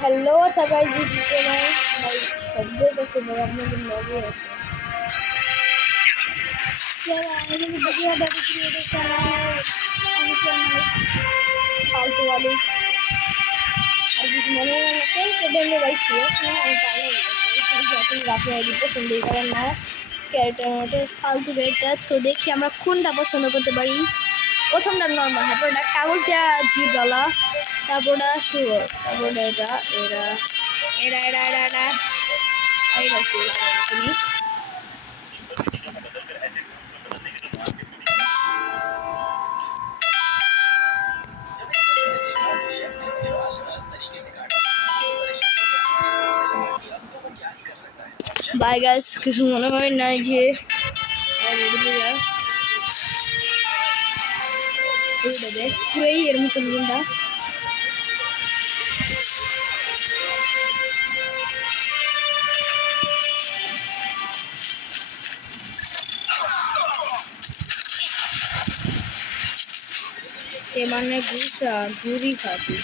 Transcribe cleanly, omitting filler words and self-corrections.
hello सब guys this is भाई शब्द कैसे बदलने की लगे ऐसे यार आगे भी बढ़िया बैटरी क्रिएटर का नाम है फालतू वाले और जिस मैंने कई कैडर में भाई सीएस में निकाले हुए आपने आईडी पसंद करें ना ক্যারেক্টার ফালতু ক্যারেক্টার তো দেখি আমরা কোনটা পছন্দ করতে পারি প্রথমটা নর্মাল তারপরটা কাগজ দেওয়া জিপওয়ালা তারপরটা শুয়োর তারপরটা এটা এটা এটা এটা এটা এটা এটা কি তুমি बाय गाइस কিছু মনে হয় না যে পুরোই এর মতন গুন্ডা এ মানে গুসা গুড়ি খাতি